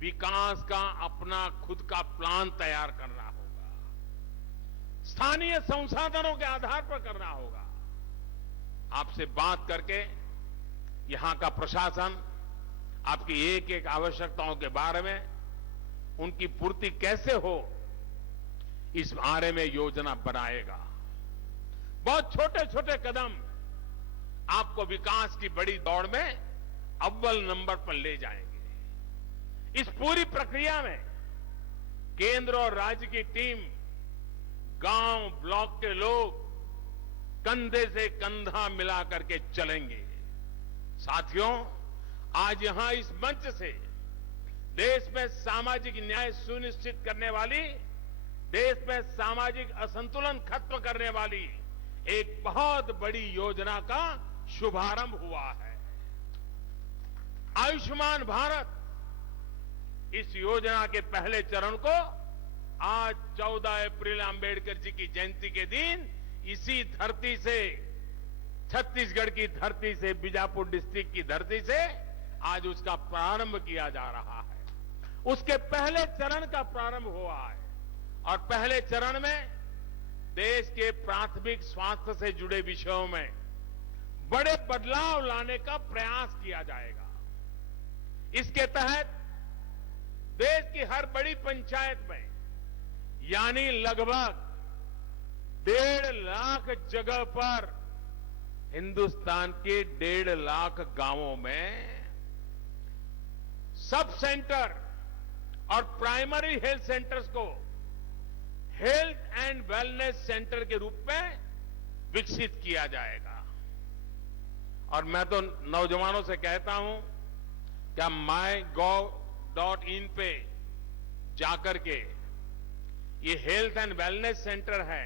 विकास का अपना खुद का प्लान तैयार करना होगा, स्थानीय संसाधनों के आधार पर करना होगा। आपसे बात करके यहां का प्रशासन आपकी एक एक आवश्यकताओं के बारे में, उनकी पूर्ति कैसे हो, इस बारे में योजना बनाएगा। बहुत छोटे छोटे कदम आपको विकास की बड़ी दौड़ में अव्वल नंबर पर ले जाएंगे। इस पूरी प्रक्रिया में केंद्र और राज्य की टीम, गांव ब्लॉक के लोग कंधे से कंधा मिला करके चलेंगे। साथियों, आज यहां इस मंच से देश में सामाजिक न्याय सुनिश्चित करने वाली, देश में सामाजिक असंतुलन खत्म करने वाली एक बहुत बड़ी योजना का शुभारंभ हुआ है। आयुष्मान भारत, इस योजना के पहले चरण को आज 14 अप्रैल अंबेडकर जी की जयंती के दिन इसी धरती से, छत्तीसगढ़ की धरती से, बीजापुर डिस्ट्रिक्ट की धरती से आज उसका प्रारंभ किया जा रहा है। उसके पहले चरण का प्रारंभ हुआ है और पहले चरण में देश के प्राथमिक स्वास्थ्य से जुड़े विषयों में बड़े बदलाव लाने का प्रयास किया जाएगा। इसके तहत देश की हर बड़ी पंचायत में, यानी लगभग 1.5 लाख जगह पर, हिंदुस्तान के 1.5 लाख गांवों में सब सेंटर और प्राइमरी हेल्थ सेंटर्स को हेल्थ एंड वेलनेस सेंटर के रूप में विकसित किया जाएगा। और मैं तो नौजवानों से कहता हूं कि mygov.in पे जाकर के ये हेल्थ एंड वेलनेस सेंटर है,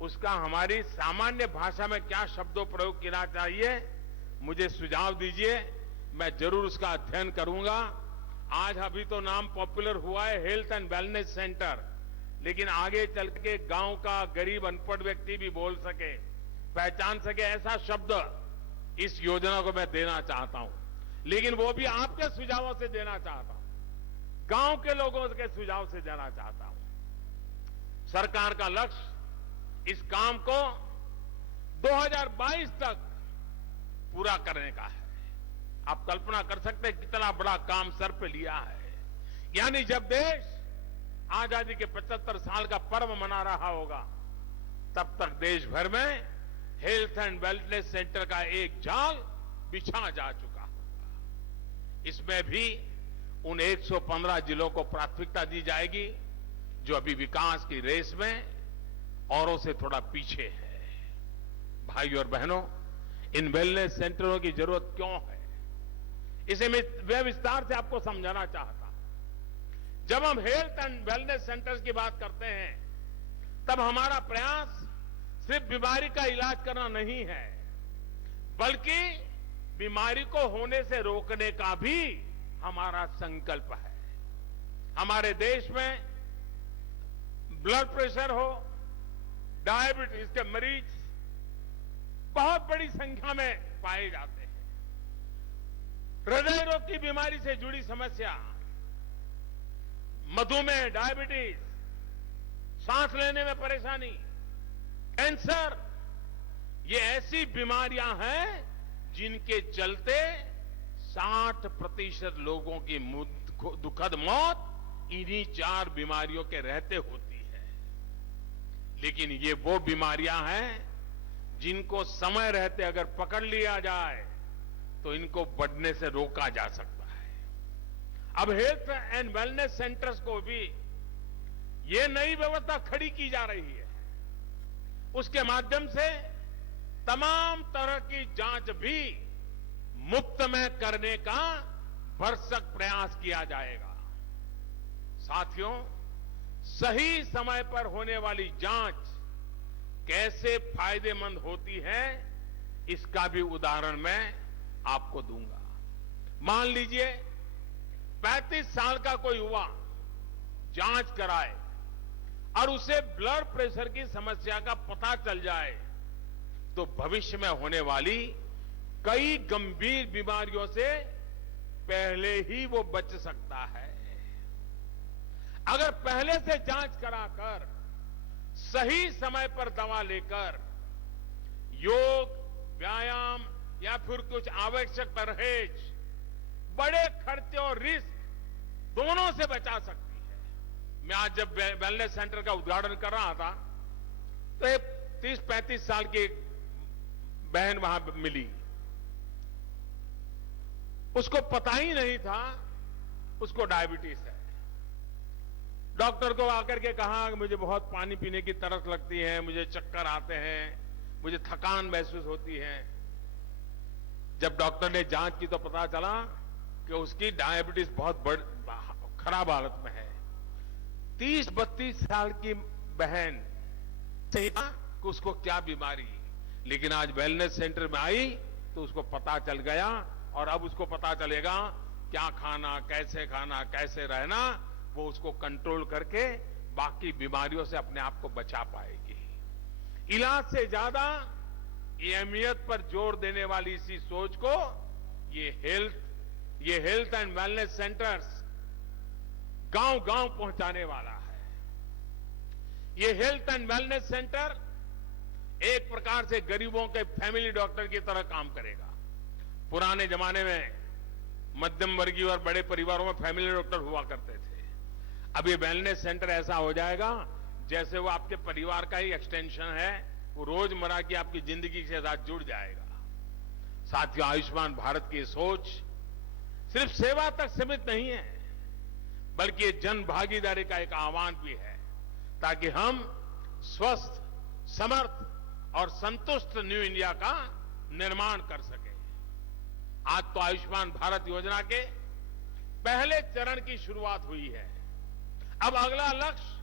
उसका हमारी सामान्य भाषा में क्या शब्दों प्रयोग करना चाहिए, मुझे सुझाव दीजिए, मैं जरूर उसका अध्ययन करूंगा। आज अभी तो नाम पॉपुलर हुआ है हेल्थ एंड वेलनेस सेंटर, लेकिन आगे चल के गांव का गरीब अनपढ़ व्यक्ति भी बोल सके, पहचान सके, ऐसा शब्द इस योजना को मैं देना चाहता हूं। लेकिन वो भी आपके सुझावों से देना चाहता हूं, गांव के लोगों के सुझाव से देना चाहता हूं। सरकार का लक्ष्य इस काम को 2022 तक पूरा करने का है। आप कल्पना कर सकते हैं कितना बड़ा काम सर पे लिया है। यानी जब देश आजादी के 75 साल का पर्व मना रहा होगा, तब तक देश भर में हेल्थ एंड वेलनेस सेंटर का एक जाल बिछा जा चुका होगा। इसमें भी उन 115 जिलों को प्राथमिकता दी जाएगी जो अभी विकास की रेस में औरों से थोड़ा पीछे है। भाइयों और बहनों, इन वेलनेस सेंटरों की जरूरत क्यों है, इसे मैं विस्तार से आपको समझाना चाहता हूं। जब हम हेल्थ एंड वेलनेस सेंटर्स की बात करते हैं, तब हमारा प्रयास सिर्फ बीमारी का इलाज करना नहीं है, बल्कि बीमारी को होने से रोकने का भी हमारा संकल्प है। हमारे देश में ब्लड प्रेशर हो, डायबिटीज के मरीज बहुत बड़ी संख्या में पाए जाते हैं। हृदय रोग की बीमारी से जुड़ी समस्या, मधुमेह, डायबिटीज, सांस लेने में परेशानी, कैंसर, ये ऐसी बीमारियां हैं जिनके चलते 60% लोगों की दुखद मौत इन्हीं 4 बीमारियों के रहते होती है। लेकिन ये वो बीमारियां हैं जिनको समय रहते अगर पकड़ लिया जाए तो इनको बढ़ने से रोका जा सकता है। अब हेल्थ एंड वेलनेस सेंटर्स को भी ये नई व्यवस्था खड़ी की जा रही है। उसके माध्यम से तमाम तरह की जांच भी मुफ्त में करने का भरसक प्रयास किया जाएगा। साथियों, सही समय पर होने वाली जांच कैसे फायदेमंद होती है, इसका भी उदाहरण मैं आपको दूंगा। मान लीजिए 35 साल का कोई युवा जांच कराए और उसे ब्लड प्रेशर की समस्या का पता चल जाए, तो भविष्य में होने वाली कई गंभीर बीमारियों से पहले ही वो बच सकता है। अगर पहले से जांच कराकर सही समय पर दवा लेकर योग, व्यायाम या फिर कुछ आवश्यक परहेज बड़े खर्चे और रिस्क दोनों से बचा सकती है। मैं आज जब वेलनेस सेंटर का उद्घाटन कर रहा था तो एक 30-35 साल की एक बहन वहां मिली। उसको पता ही नहीं था उसको डायबिटीज है। डॉक्टर को आकर के कहा कि मुझे बहुत पानी पीने की तरस लगती है, मुझे चक्कर आते हैं, मुझे थकान महसूस होती है। जब डॉक्टर ने जांच की तो पता चला कि उसकी डायबिटीज बहुत खराब हालत में है। 30-32 साल की बहन कि उसको क्या बीमारी, लेकिन आज वेलनेस सेंटर में आई तो उसको पता चल गया और अब उसको पता चलेगा क्या खाना, कैसे रहना, वो उसको कंट्रोल करके बाकी बीमारियों से अपने आप को बचा पाएगी। इलाज से ज्यादा ये अहमियत पर जोर देने वाली इसी सोच को ये हेल्थ एंड वेलनेस सेंटर्स गांव-गांव पहुंचाने वाला है। ये हेल्थ एंड वेलनेस सेंटर एक प्रकार से गरीबों के फैमिली डॉक्टर की तरह काम करेगा। पुराने जमाने में मध्यम वर्गीय और बड़े परिवारों में फैमिली डॉक्टर हुआ करते थे। अब ये वेलनेस सेंटर ऐसा हो जाएगा जैसे वो आपके परिवार का ही एक्सटेंशन है, वो रोजमर्रा की आपकी जिंदगी के साथ जुड़ जाएगा। साथियों, आयुष्मान भारत की सोच सिर्फ सेवा तक सीमित नहीं है, बल्कि ये जन भागीदारी का एक आह्वान भी है ताकि हम स्वस्थ, समर्थ और संतुष्ट न्यू इंडिया का निर्माण कर सकें। आज तो आयुष्मान भारत योजना के पहले चरण की शुरुआत हुई है। अब अगला लक्ष्य